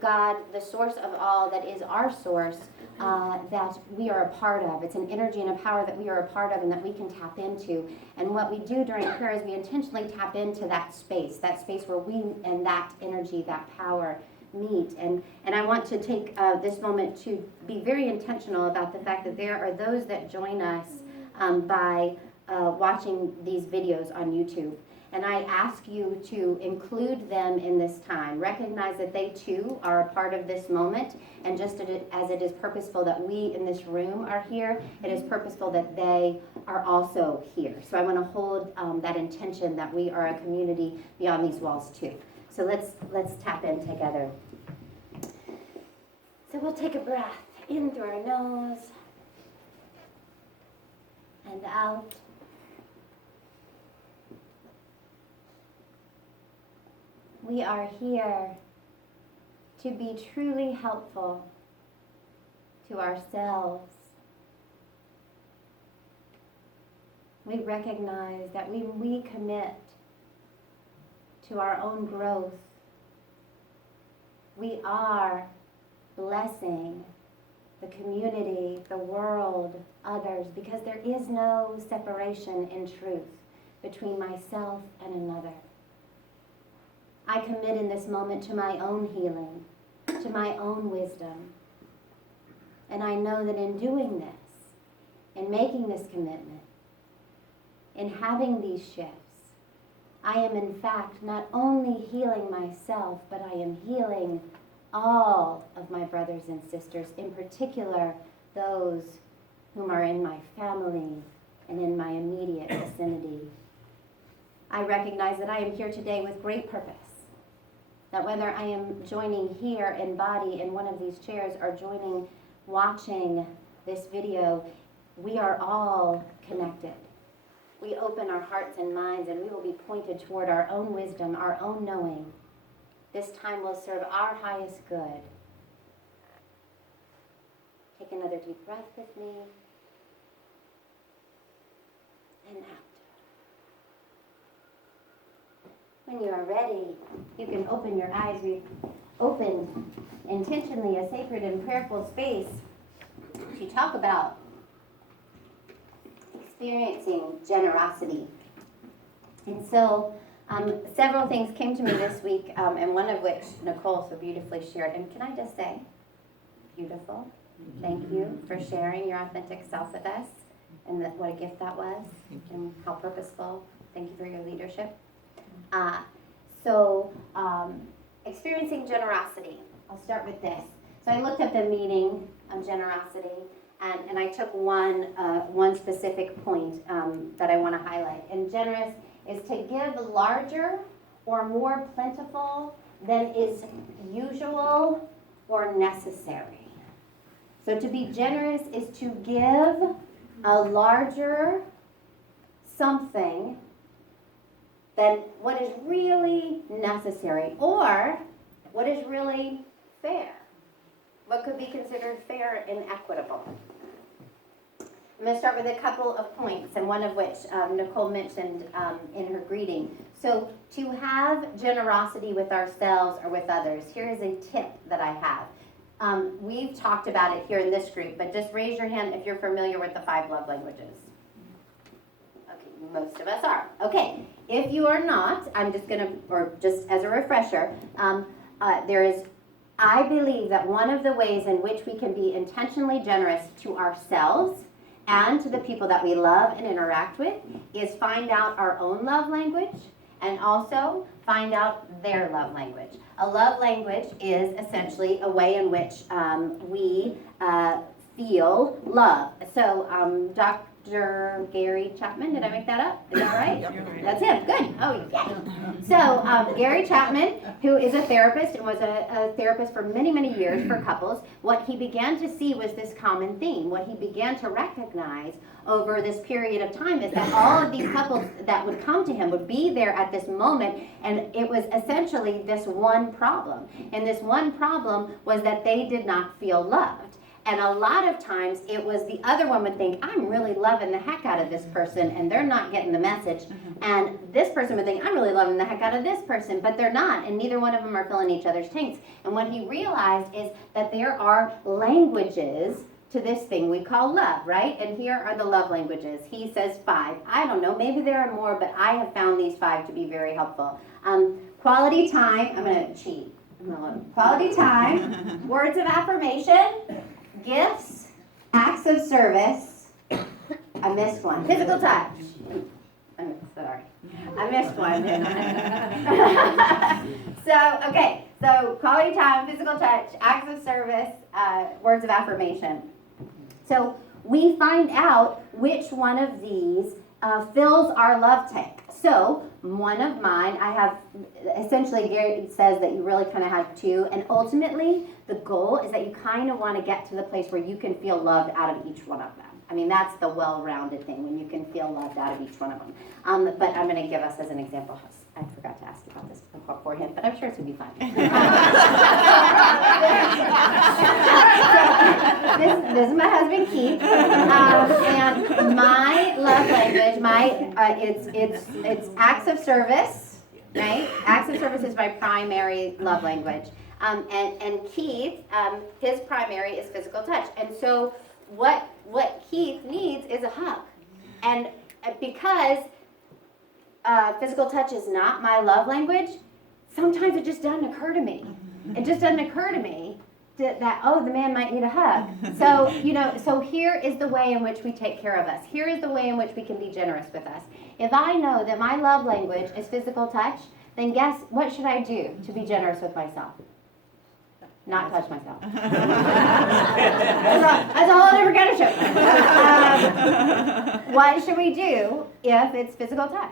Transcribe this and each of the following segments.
God, the source of all, that is our source, that we are a part of. It's an energy and a power that we are a part of and that we can tap into. And what we do during prayer is we intentionally tap into that space where we and that energy, that power meet. And I want to take this moment to be very intentional about the fact that there are those that join us by watching these videos on YouTube. And I ask you to include them in this time. Recognize that they too are a part of this moment. And just as it is purposeful that we in this room are here, it is purposeful that they are also here. So I want to hold that intention that we are a community beyond these walls too. So let's tap in together. So we'll take a breath in through our nose and out. We are here to be truly helpful to ourselves. We recognize that when we commit to our own growth, we are blessing the community, the world, others, because there is no separation in truth between myself and another. I commit in this moment to my own healing, to my own wisdom. And I know that in doing this, in making this commitment, in having these shifts, I am in fact not only healing myself, but I am healing all of my brothers and sisters, in particular those whom are in my family and in my immediate vicinity. I recognize that I am here today with great purpose. That whether I am joining here in body in one of these chairs or joining, watching this video, we are all connected. We open our hearts and minds and we will be pointed toward our own wisdom, our own knowing. This time will serve our highest good. Take another deep breath with me. And out. When you are ready, you can open your eyes. We've opened intentionally a sacred and prayerful space to talk about experiencing generosity. And so several things came to me this week, and one of which Nicole so beautifully shared. And can I just say, beautiful. Thank you for sharing your authentic self with us, and what a gift that was, and how purposeful. Thank you for your leadership. Experiencing generosity. I'll start with this. So I looked up the meaning of generosity, and I took one specific point that I want to highlight. And generous is to give larger or more plentiful than is usual or necessary. So to be generous is to give a larger something than what is really necessary or what is really fair. What could be considered fair and equitable. I'm going to start with a couple of points, and one of which Nicole mentioned in her greeting. So to have generosity with ourselves or with others, here is a tip that I have. We've talked about it here in this group, but just raise your hand if you're familiar with the 5 love languages. Okay, most of us are. Okay, if you are not, I'm just going to, or just as a refresher, I believe that one of the ways in which we can be intentionally generous to ourselves and to the people that we love and interact with is find out our own love language and also find out their love language. A love language is essentially a way in which we feel love. So Dr. Gary Chapman, did I make that up? Is that right? Yep. That's him. Good. Oh, yeah. So Gary Chapman, who is a therapist and was a therapist for many, many years for couples, what he began to see was this common theme. What he began to recognize over this period of time is that all of these couples that would come to him would be there at this moment, and it was essentially this one problem. And this one problem was that they did not feel loved. And a lot of times it was the other one would think, I'm really loving the heck out of this person, and they're not getting the message. And this person would think, I'm really loving the heck out of this person, but they're not, and neither one of them are filling each other's tanks. And what he realized is that there are languages to this thing we call love, right? And here are the love languages. He says 5. I don't know, maybe there are more, but I have found these 5 to be very helpful. Quality time, I'm going to cheat. Quality time, words of affirmation, gifts, acts of service. I missed one. Physical touch. I'm sorry. I missed one, didn't I? So quality time, physical touch, acts of service, words of affirmation. So we find out which one of these fills our love tank. So one of mine, I have, essentially Gary says that you really kind of have 2, and ultimately the goal is that you kind of want to get to the place where you can feel loved out of each one of them. I mean, that's the well-rounded thing, when you can feel loved out of each one of them. But I'm going to give us as an example. I forgot to ask you about this beforehand, but I'm sure it's going to be fun. This is my husband, Keith, and my love language, it's acts of service, right? Acts of service is my primary love language. And Keith, his primary is physical touch. And so what Keith needs is a hug. And because physical touch is not my love language, sometimes it just doesn't occur to me. It just doesn't occur to me that, oh, the man might need a hug. So here is the way in which we take care of us. Here is the way in which we can be generous with us. If I know that my love language is physical touch, then guess what should I do to be generous with myself? Not touch myself. That's all I'm ever going to show. What should we do if it's physical touch?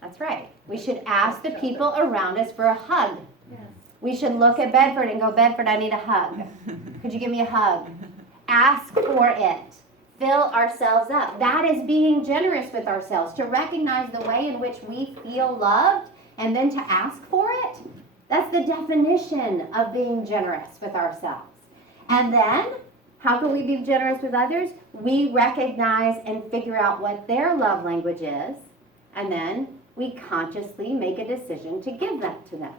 That's right. We should ask the people around us for a hug. Yes. We should look at Bedford and go, Bedford, I need a hug. Could you give me a hug? Ask for it. Fill ourselves up. That is being generous with ourselves, to recognize the way in which we feel loved and then to ask for it. That's the definition of being generous with ourselves. And then, how can we be generous with others? We recognize and figure out what their love language is, and then we consciously make a decision to give that to them.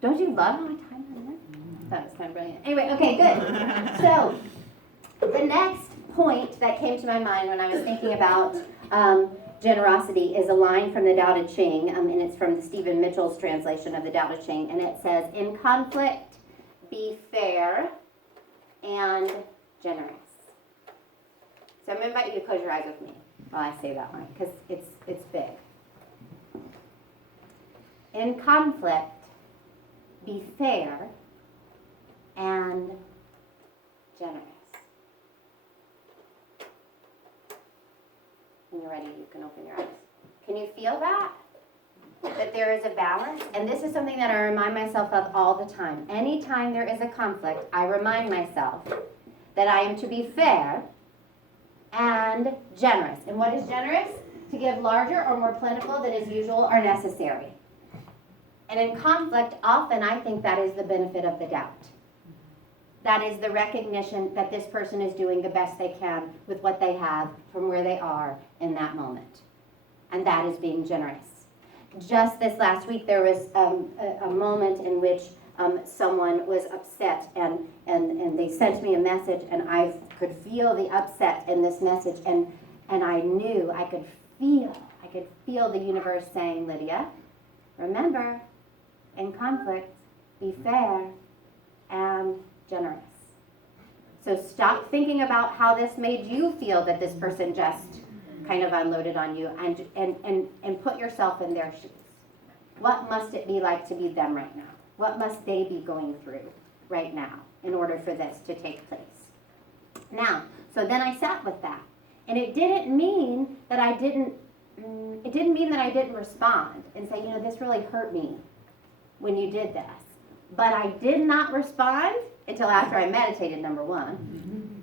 Don't you love my time on that? That was kind of brilliant. Anyway, okay, good. So, the next point that came to my mind when I was thinking about generosity is a line from the Tao Te Ching, and it's from Stephen Mitchell's translation of the Tao Te Ching, and it says, in conflict, be fair and generous. So I'm going to invite you to close your eyes with me while I say that one, because it's big. In conflict, be fair and generous. When you're ready, you can open your eyes. Can you feel that? That there is a balance? And this is something that I remind myself of all the time. Anytime there is a conflict, I remind myself that I am to be fair and generous. And what is generous? To give larger or more plentiful than is usual or necessary. And in conflict, often I think that is the benefit of the doubt. That is the recognition that this person is doing the best they can with what they have from where they are in that moment. And that is being generous. Just this last week, there was a moment in which someone was upset and they sent me a message, and I could feel the upset in this message, and I knew, I could feel the universe saying, Lydia, remember, in conflict, be fair and generous. So stop thinking about how this made you feel that this person just kind of unloaded on you, and put yourself in their shoes. What must it be like to be them right now? What must they be going through right now in order for this to take place? Now, so then I sat with that, and it didn't mean that I didn't respond and say, this really hurt me when you did this. But I did not respond until after I meditated, number one,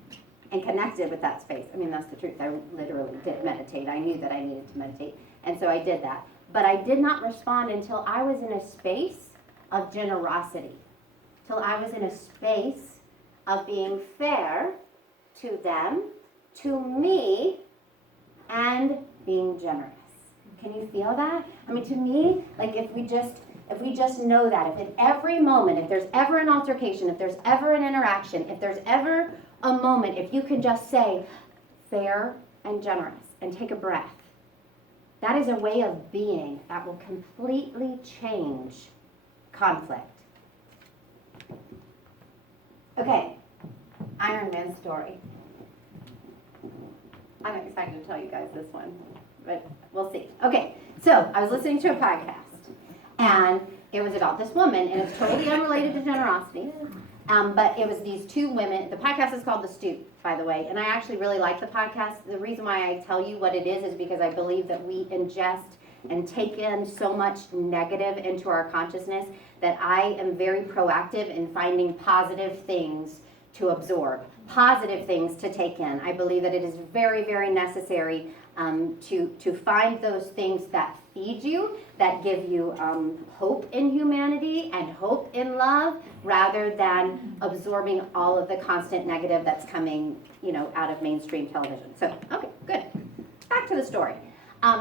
and connected with that space. I mean, that's the truth. I literally did meditate. I knew that I needed to meditate, and so I did that. But I did not respond until I was in a space of generosity, till I was in a space of being fair to them, to me, and being generous. Can you feel that? I mean, to me, like if we just know that, if at every moment, if there's ever an altercation, if there's ever an interaction, if there's ever a moment, if you can just say fair and generous and take a breath, that is a way of being that will completely change conflict. Okay, Iron Man story. I'm excited to tell you guys this one, but we'll see. Okay, so I was listening to a podcast, and it was about this woman, and it's totally unrelated to generosity, but it was these two women. The podcast is called The Stoop, by the way, and I actually really like the podcast. The reason why I tell you what it is because I believe that we ingest and take in so much negative into our consciousness that I am very proactive in finding positive things to absorb, positive things to take in. I believe that it is very, very necessary to find those things that feed you, that give you hope in humanity and hope in love, rather than absorbing all of the constant negative that's coming, out of mainstream television. So, okay, good. Back to the story.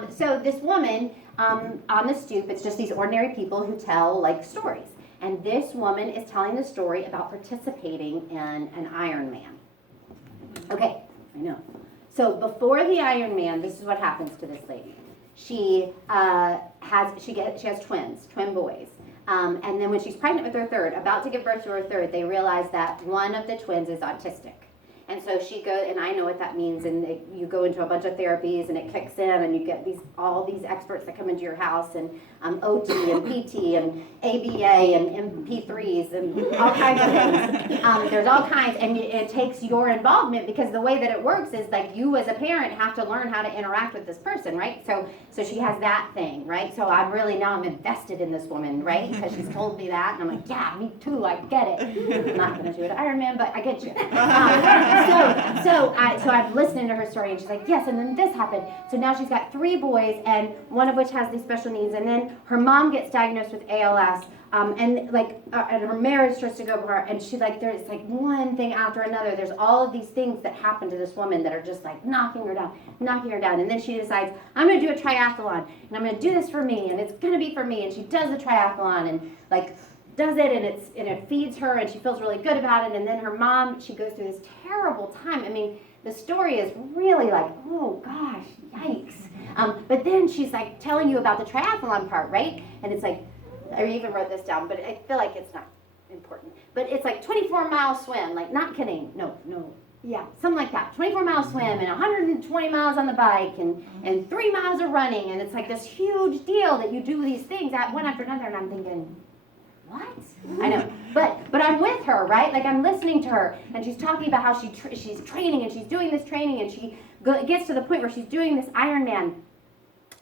So this woman on the stoop, it's just these ordinary people who tell stories. And this woman is telling the story about participating in an Ironman. Okay, I know. So before the Ironman, this is what happens to this lady. She has twin boys. And then when she's pregnant with her third, about to give birth to her third, they realize that one of the twins is autistic. And so she goes, and I know what that means, and you go into a bunch of therapies, and it kicks in, and you get all these experts that come into your house, and OT, and PT, and ABA, and MP3s, and all kinds of things. There's all kinds, and it takes your involvement, because the way that it works is you as a parent have to learn how to interact with this person, right? So she has that thing, right? So I'm invested in this woman, right? Because she's told me that, and I'm like, yeah, me too, I get it. I'm not going to do it Ironman, but I get you. So I'm listening to her story, and she's like, yes, and then this happened. So now she's got 3 boys, and one of which has these special needs, and then her mom gets diagnosed with ALS, and her marriage starts to go apart, and there's one thing after another. There's all of these things that happen to this woman that are just knocking her down, and then she decides, I'm going to do a triathlon, and I'm going to do this for me, and it's going to be for me, and she does the triathlon, and does it, and it feeds her, and she feels really good about it. And then her mom, she goes through this terrible time. I mean, the story is really oh gosh, yikes. But then she's telling you about the triathlon part, right? And it's I even wrote this down, but I feel like it's not important. But it's 24-mile swim, not kidding, no, yeah, something like that. 24-mile swim, and 120 miles on the bike, and 3 miles of running, and it's this huge deal that you do these things one after another, and I'm thinking, what? I know, but I'm with her, right? I'm listening to her, and she's talking about how she's training, and she's doing this training, and she gets to the point where she's doing this Ironman,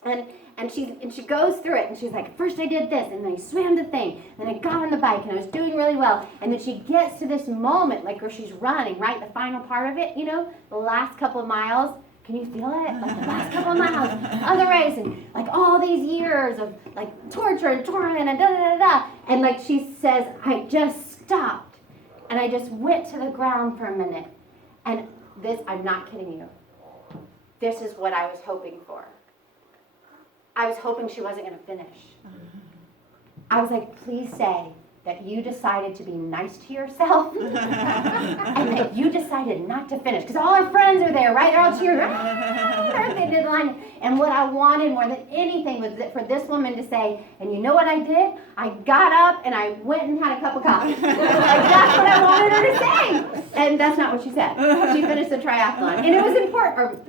and she goes through it, and she's first I did this, and then I swam the thing, and then I got on the bike, and I was doing really well, and then she gets to this moment, where she's running, right? The final part of it, the last couple of miles. Can you feel it? The last couple of miles of the race, and all these years of torture and torment and da-da-da-da. And she says, I just stopped, and I just went to the ground for a minute. And this, I'm not kidding you, this is what I was hoping for. I was hoping she wasn't going to finish. I was please say that you decided to be nice to yourself and that you decided not to finish. Because all our friends are there, right? They're all cheering. They did the line. And what I wanted more than anything was for this woman to say, and you know what I did? I got up and I went and had a cup of coffee. That's what I wanted her to say. And that's not what she said. She finished the triathlon. And it was important, or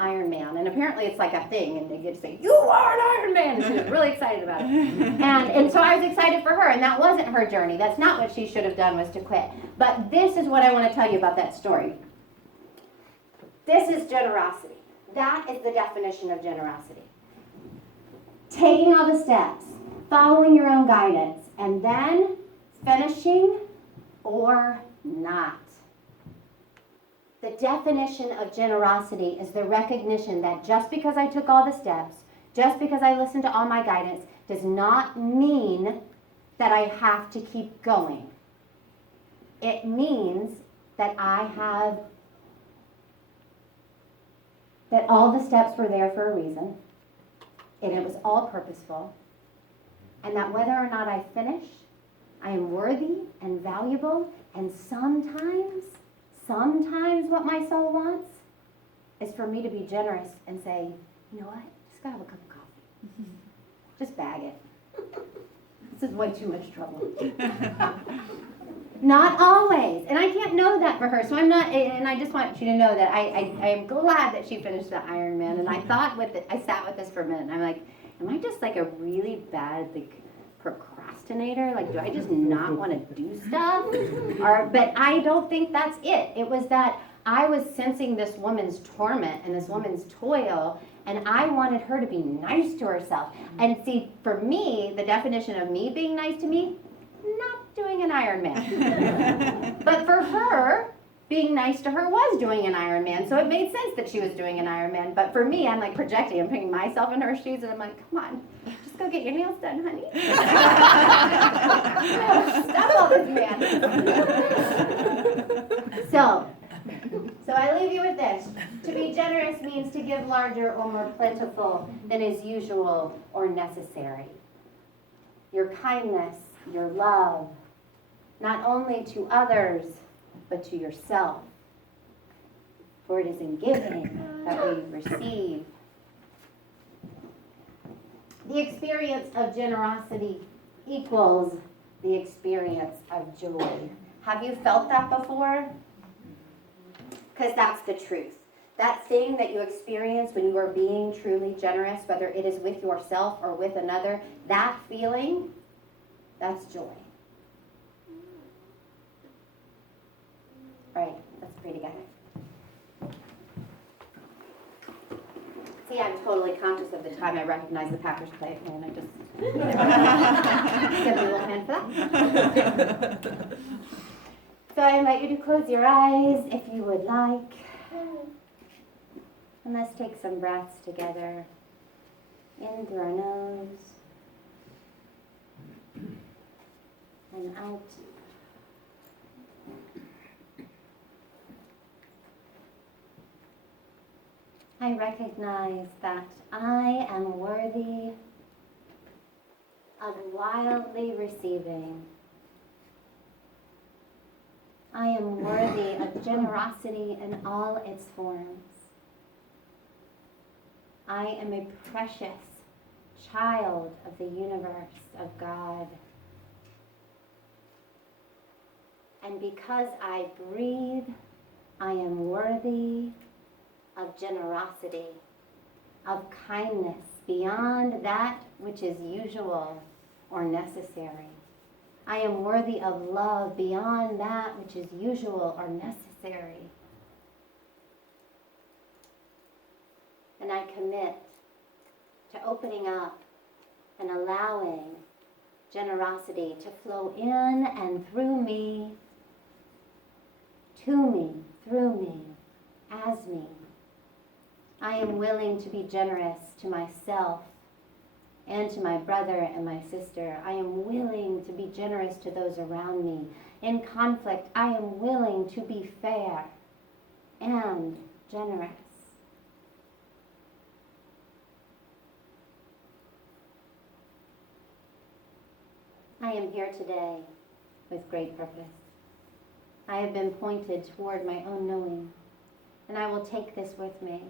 Ironman. And apparently it's a thing. And they get to say, you are an Ironman. And she was really excited about it. And so I was excited for her. And that wasn't her journey. That's not what she should have done, was to quit. But this is what I want to tell you about that story. This is generosity. That is the definition of generosity. Taking all the steps, following your own guidance, and then finishing or not. The definition of generosity is the recognition that just because I took all the steps, just because I listened to all my guidance, does not mean that I have to keep going. It means that that all the steps were there for a reason, and it was all purposeful, and that whether or not I finish, I am worthy and valuable, and sometimes what my soul wants is for me to be generous and say, you know what, just go have a cup of coffee. Just bag it. This is way too much trouble. Not always. And I can't know that for her. So I'm not, and I just want you to know that I am glad that she finished the Ironman. And I thought I sat with this for a minute. And I'm like, am I just like a really bad procrastinator? Like, do I just not want to do stuff? But I don't think that's it. It was that I was sensing this woman's torment and this woman's toil, and I wanted her to be nice to herself. And see, for me, the definition of me being nice to me, not doing an Ironman. But for her, being nice to her was doing an Ironman. So it made sense that she was doing an Ironman. But for me, I'm like projecting. I'm putting myself in her shoes, and I'm like, come on, just go get your nails done, honey. Stop all this, man. So I leave you with this. To be generous means to give larger or more plentiful than is usual or necessary. Your kindness, your love, not only to others, but to yourself. For it is in giving that we receive. The experience of generosity equals the experience of joy. Have you felt that before? Because that's the truth. That thing that you experience when you are being truly generous, whether it is with yourself or with another, that feeling, that's joy. All right, let's pray together. See, I'm totally conscious of the time. I recognize the Packers play, and I just give me a little hand for that. So I invite you to close your eyes if you would like. And let's take some breaths together. In through our nose. And out. I recognize that I am worthy of wildly receiving. I am worthy of generosity in all its forms. I am a precious child of the universe of God. And because I breathe, I am worthy of generosity, of kindness beyond that which is usual or necessary. I am worthy of love beyond that which is usual or necessary. And I commit to opening up and allowing generosity to flow in and through me, to me, through me, as me. I am willing to be generous to myself and to my brother and my sister. I am willing to be generous to those around me. In conflict, I am willing to be fair and generous. I am here today with great purpose. I have been pointed toward my own knowing, and I will take this with me.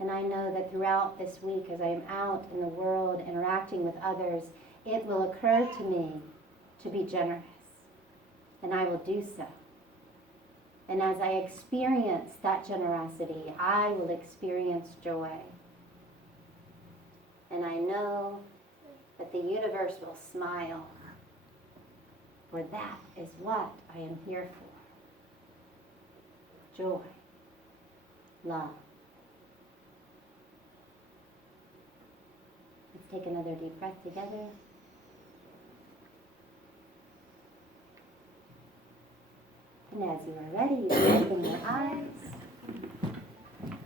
And I know that throughout this week, as I am out in the world interacting with others, it will occur to me to be generous. And I will do so. And as I experience that generosity, I will experience joy. And I know that the universe will smile, for that is what I am here for. Joy, love. Let's take another deep breath together. And as you are ready, you can open your eyes.